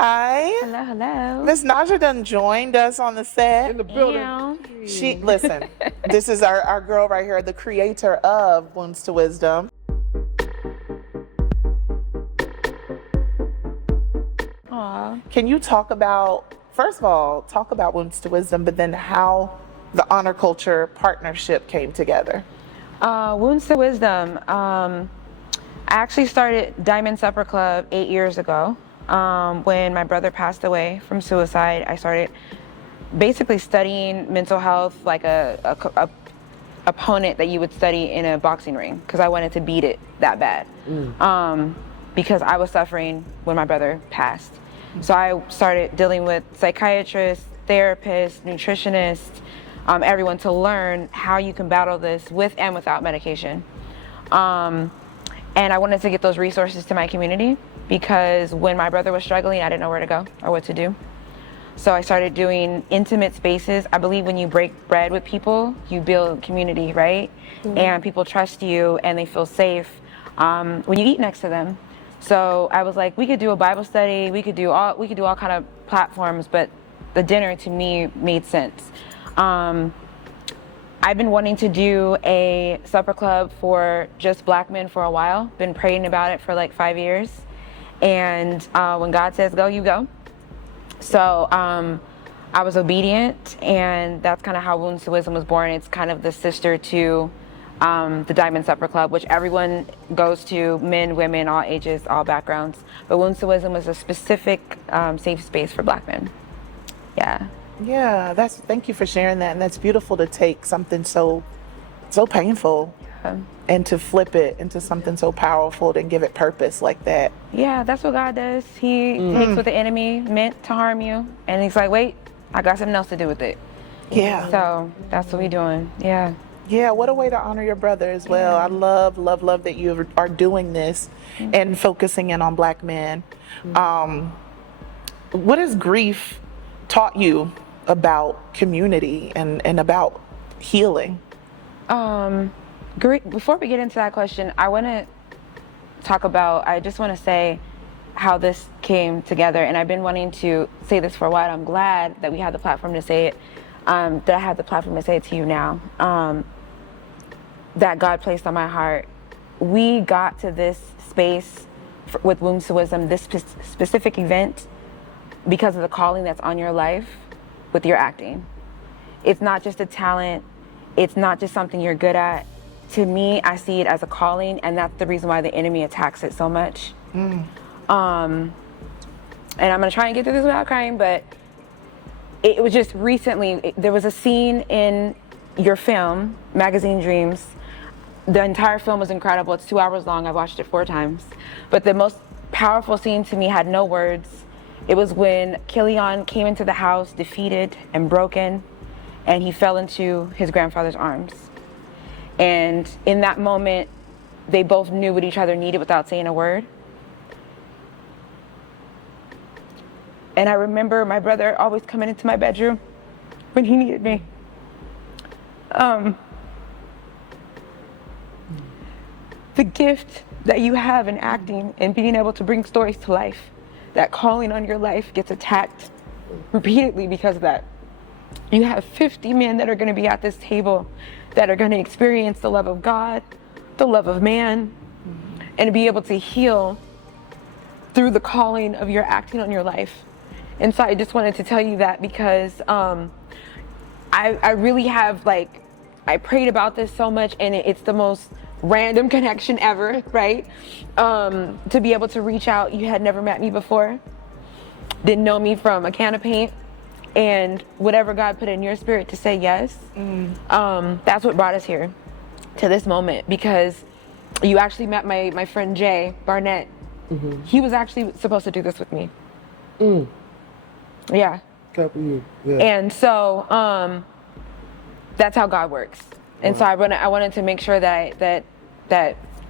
Hi. Hello, hello. Miss Naja done joined us on the set. In the building. Listen, this is our girl right here, the creator of Wounds to Wisdom. Aw. Can you talk about Wounds to Wisdom, but then how the honor culture partnership came together? Wounds to Wisdom. I actually started Diamond Supper Club 8 years ago. When my brother passed away from suicide, I started basically studying mental health like a opponent that you would study in a boxing ring, because I wanted to beat it that bad. Because I was suffering when my brother passed. So I started dealing with psychiatrists, therapists, nutritionists, everyone, to learn how you can battle this with and without medication. And I wanted to get those resources to my community, because when my brother was struggling, I didn't know where to go or what to do. So I started doing intimate spaces. I believe when you break bread with people, you build community, right? And people trust you and they feel safe when you eat next to them. So I was like, we could do a Bible study, we could do all kind of platforms, but the dinner to me made sense. I've been wanting to do a supper club for just Black men for a while. Been praying about it for like 5 years. And when God says go, you go. So I was obedient, and that's kind of how Wounds to Wisdom was born. It's kind of the sister to the Diamond Supper Club, which everyone goes to, men, women, all ages, all backgrounds. But Wounds to Wisdom is a specific safe space for Black men. Yeah. Yeah, thank you for sharing that. And that's beautiful to take something so painful and to flip it into something so powerful and give it purpose like that. Yeah, that's what God does. He takes what the enemy meant to harm you, and he's like, wait, I got something else to do with it. Yeah. So that's what we're doing. Yeah. Yeah, what a way to honor your brother as well. I love that you are doing this and focusing in on Black men. What has grief taught you about community and about healing? Before we get into that question, I just want to say how this came together. And I've been wanting to say this for a while. I'm glad that we had the platform to say it, that I have the platform to say it to you now, that God placed on my heart. We got to this space with Wounds to Wisdom, this specific event, because of the calling that's on your life with your acting. It's not just a talent. It's not just something you're good at. To me, I see it as a calling, and that's the reason why the enemy attacks it so much. And I'm gonna try and get through this without crying, but it was just recently, there was a scene in your film, Magazine Dreams. The entire film was incredible. It's 2 hours long. I watched it 4 times. But the most powerful scene to me had no words. It was when Killian came into the house defeated and broken, and he fell into his grandfather's arms. And in that moment, they both knew what each other needed without saying a word. And I remember my brother always coming into my bedroom when he needed me. The gift that you have in acting and being able to bring stories to life, that calling on your life gets attacked repeatedly because of that. You have 50 men that are going to be at this table that are going to experience the love of God, the love of man, and be able to heal through the calling of your acting on your life. And so I just wanted to tell you that, because I really have, like, I prayed about this so much, and it's the most random connection ever, right? To be able to reach out. You had never met me before, didn't know me from a can of paint, and whatever God put in your spirit to say yes, that's what brought us here to this moment. Because you actually met my friend Jay Barnett. He was actually supposed to do this with me. Yeah. And so that's how God works. And so I wanted to make sure that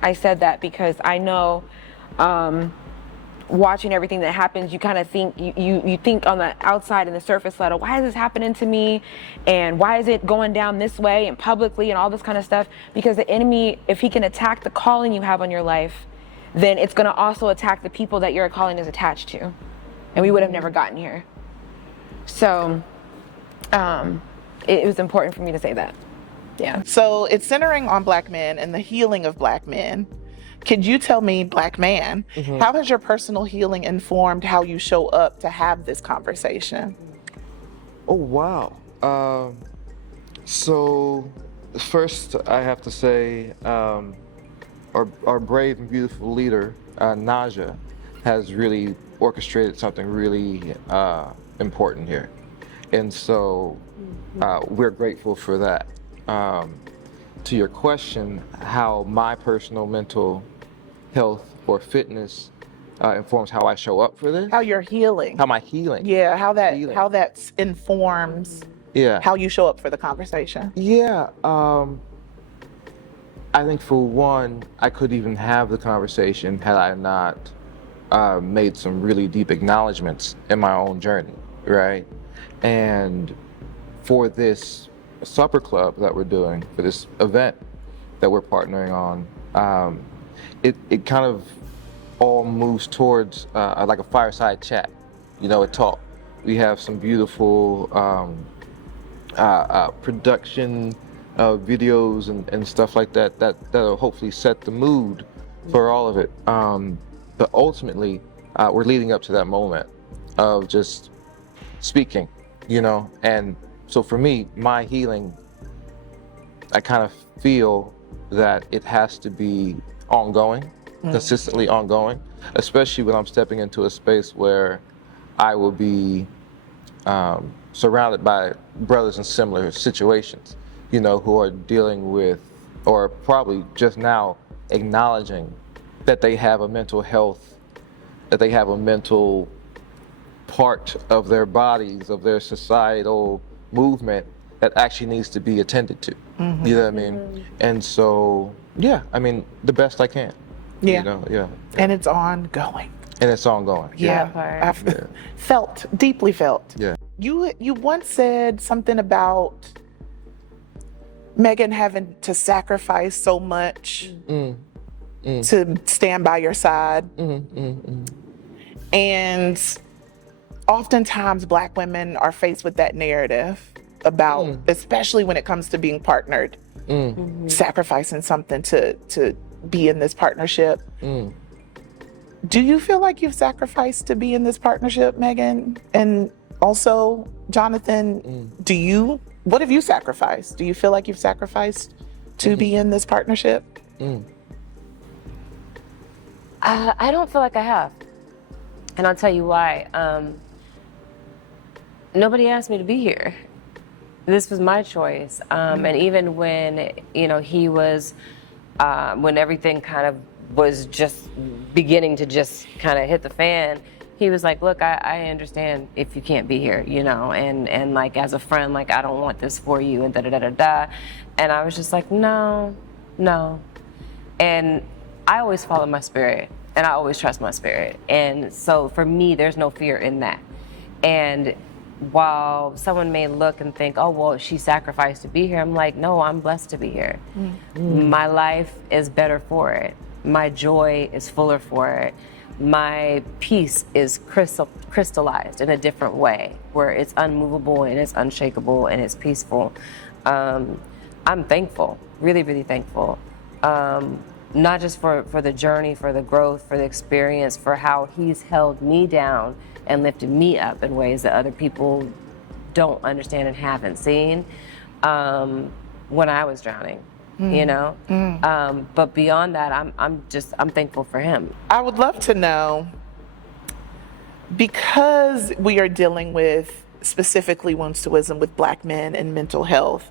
I said that, because I know watching everything that happens, you kind of think, you think on the outside and the surface level, why is this happening to me? And why is it going down this way and publicly and all this kind of stuff? Because the enemy, if he can attack the calling you have on your life, then it's going to also attack the people that your calling is attached to. and we would have never gotten here. So it was important for me to say that. Yeah. So it's centering on Black men and the healing of Black men. Could you tell me, Black man, how has your personal healing informed how you show up to have this conversation? Oh, wow. So first I have to say our brave and beautiful leader, Naja, has really orchestrated something really important here. And so we're grateful for that. To your question, how my personal mental health or fitness informs how I show up for this? How you're healing. How my healing. Yeah, how that Healing. informs Yeah. how you show up for the conversation. Yeah. I think for one, I could even have the conversation had I not made some really deep acknowledgments in my own journey, right? And for this supper club that we're doing, for this event that we're partnering on, it kind of all moves towards like a fireside chat, a talk. We have some beautiful production videos and stuff like that'll hopefully set the mood for all of it. But ultimately, we're leading up to that moment of just speaking, and so for me, my healing, I kind of feel that it has to be ongoing, consistently ongoing, especially when I'm stepping into a space where I will be surrounded by brothers in similar situations, who are dealing with, or probably just now acknowledging that they have a mental health, that they have a mental part of their bodies, of their societal movement that actually needs to be attended to. You know what I mean? And so, yeah, I mean, the best I can. Yeah. Yeah. And it's ongoing. And it's ongoing. Yeah. I've deeply felt. Yeah. You once said something about Meagan having to sacrifice so much to stand by your side. And oftentimes Black women are faced with that narrative about, especially when it comes to being partnered, sacrificing something to be in this partnership. Do you feel like you've sacrificed to be in this partnership, Meagan? And also, Jonathan, what have you sacrificed? Do you feel like you've sacrificed to be in this partnership? I don't feel like I have. And I'll tell you why. Nobody asked me to be here. This was my choice. And even when, he was, when everything kind of was just beginning to just kind of hit the fan, he was like, look, I understand if you can't be here, and like as a friend, like I don't want this for you and da-da-da-da-da. And I was just like, no. And I always follow my spirit and I always trust my spirit. And so for me, there's no fear in that. And while someone may look and think, oh, well, she sacrificed to be here, I'm like, no, I'm blessed to be here. My life is better for it. My joy is fuller for it. My peace is crystallized in a different way, where it's unmovable and it's unshakable and it's peaceful. I'm thankful, really, really thankful. Not just for the journey, for the growth, for the experience, for how he's held me down and lifted me up in ways that other people don't understand and haven't seen when I was drowning, But beyond that, I'm thankful for him. I would love to know, because we are dealing with specifically wounds to wisdom with Black men and mental health.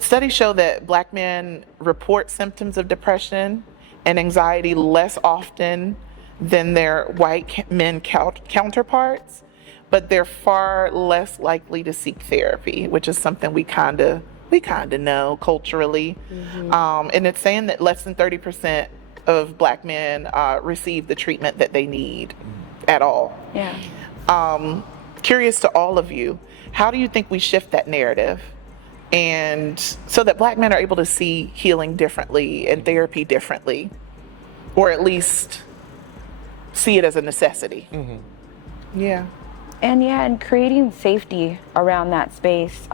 Studies show that Black men report symptoms of depression and anxiety less often than their white men counterparts, but they're far less likely to seek therapy, which is something we kind of know culturally. And it's saying that less than 30% of Black men receive the treatment that they need at all. Yeah. Curious to all of you, how do you think we shift that narrative? And so that Black men are able to see healing differently and therapy differently, or at least see it as a necessity. Yeah. And creating safety around that space.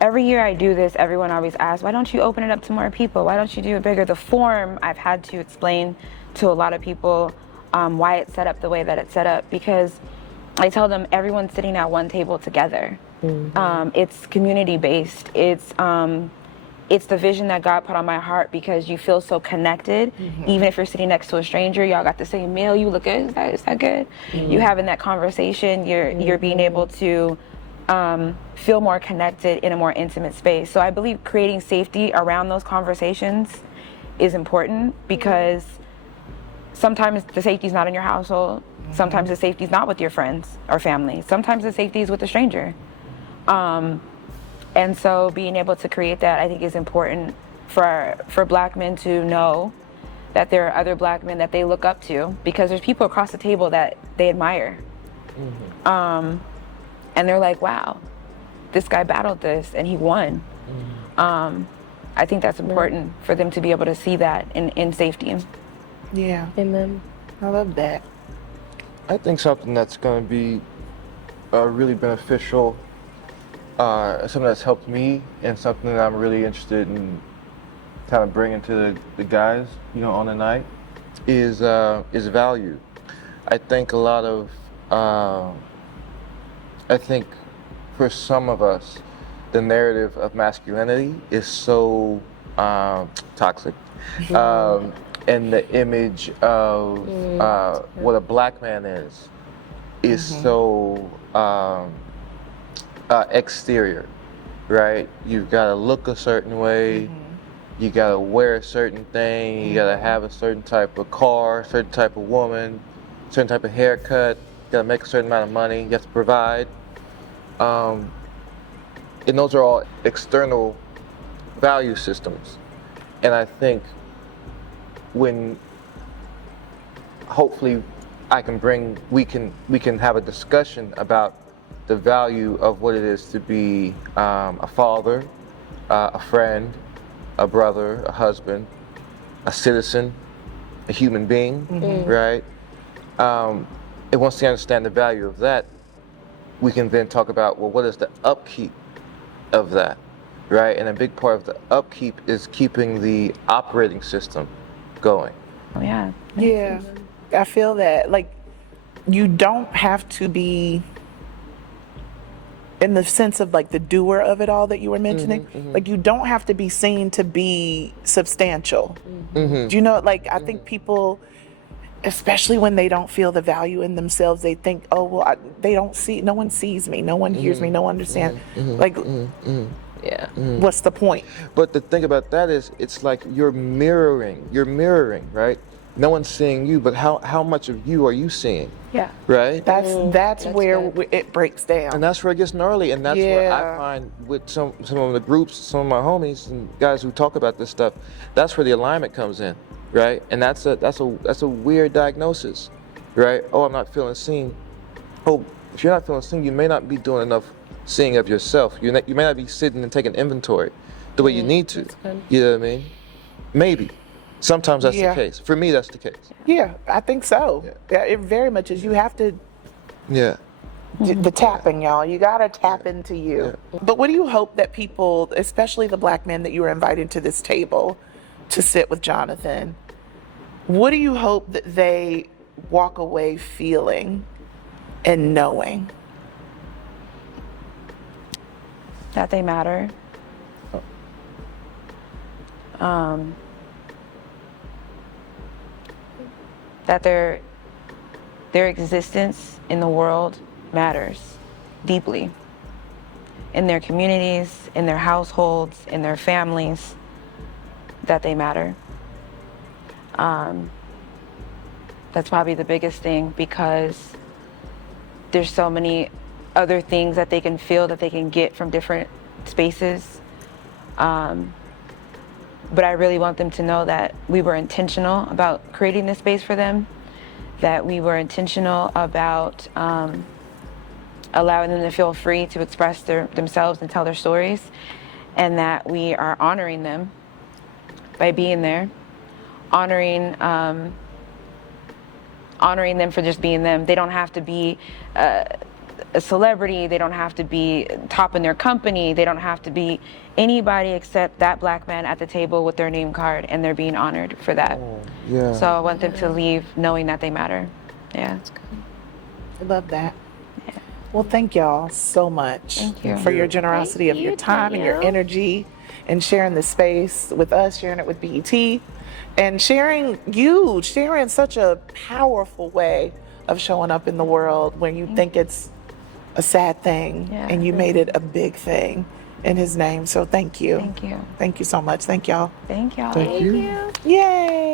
Every year I do this, everyone always asks, why don't you open it up to more people? Why don't you do it bigger? The form, I've had to explain to a lot of people why it's set up the way that it's set up, because I tell them everyone's sitting at one table together. It's community based. It's the vision that God put on my heart, because you feel so connected. Even if you're sitting next to a stranger, y'all got the same meal, you look good, is that good? You having that conversation, you're being able to feel more connected in a more intimate space. So I believe creating safety around those conversations is important, because sometimes the safety's not in your household, sometimes the safety's not with your friends or family, sometimes the safety is with a stranger. And so being able to create that, I think, is important for Black men to know that there are other Black men that they look up to, because there's people across the table that they admire. And they're like, wow, this guy battled this and he won. I think that's important for them to be able to see that in safety. Yeah. Amen. I love that. I think something that's going to be really beneficial, something that's helped me, and something that I'm really interested in kind of bringing to the guys, on the night, is value. I think a lot of, I think for some of us, the narrative of masculinity is so toxic. And the image of what a Black man is so exterior, right? You've got to look a certain way, you got to wear a certain thing, you got to have a certain type of car, certain type of woman, certain type of haircut, you got to make a certain amount of money, you have to provide. And those are all external value systems. And I think when hopefully we can have a discussion about the value of what it is to be a father, a friend, a brother, a husband, a citizen, a human being, right? And once they understand the value of that, we can then talk about, well, what is the upkeep of that, right? And a big part of the upkeep is keeping the operating system going. Oh, yeah. Yeah. I feel that, like, you don't have to be, in the sense of like the doer of it all that you were mentioning, like, you don't have to be seen to be substantial. Do you know, like, I think people, especially when they don't feel the value in themselves, they think, oh, well, they don't see, no one sees me, no one hears me, no one understands. Like, Yeah. what's the point? But the thing about that is, it's like you're mirroring, right? No one's seeing you, but how much of you are you seeing? Yeah. Right? That's where it breaks down. And that's where it gets gnarly, and that's what I find with some of the groups, some of my homies and guys who talk about this stuff. That's where the alignment comes in, right? And that's a weird diagnosis, right? Oh, I'm not feeling seen. Oh, if you're not feeling seen, you may not be doing enough seeing of yourself. You may not be sitting and taking inventory the way you need to. You know what I mean? Maybe. Sometimes that's the case. For me, that's the case. Yeah, I think so. Yeah, it very much is. You have to. Yeah. The tapping, y'all. You gotta tap into you. But what do you hope that people, especially the Black men that you were inviting to this table to sit with Jonathan, what do you hope that they walk away feeling and knowing? That they matter. That their existence in the world matters deeply. In their communities, in their households, in their families, that they matter. That's probably the biggest thing, because there's so many other things that they can feel, that they can get from different spaces. But I really want them to know that we were intentional about creating this space for them, that we were intentional about allowing them to feel free to express themselves and tell their stories, and that we are honoring them by being there, honoring honoring them for just being them. They don't have to be a celebrity. They don't have to be top in their company. They don't have to be anybody except that black man at the table with their name card, and they're being honored for that. Yeah. So I want them to leave knowing that they matter. Yeah. I love that. Well, thank y'all so much Thank you. for your generosity of your time and your energy and sharing the space with us, sharing it with BET, and sharing in such a powerful way of showing up in the world when you think it's a sad thing, Yeah. and you made it a big thing in his name. So thank you. Thank you. Thank you so much. Thank y'all. Thank y'all. Thank you. Yay.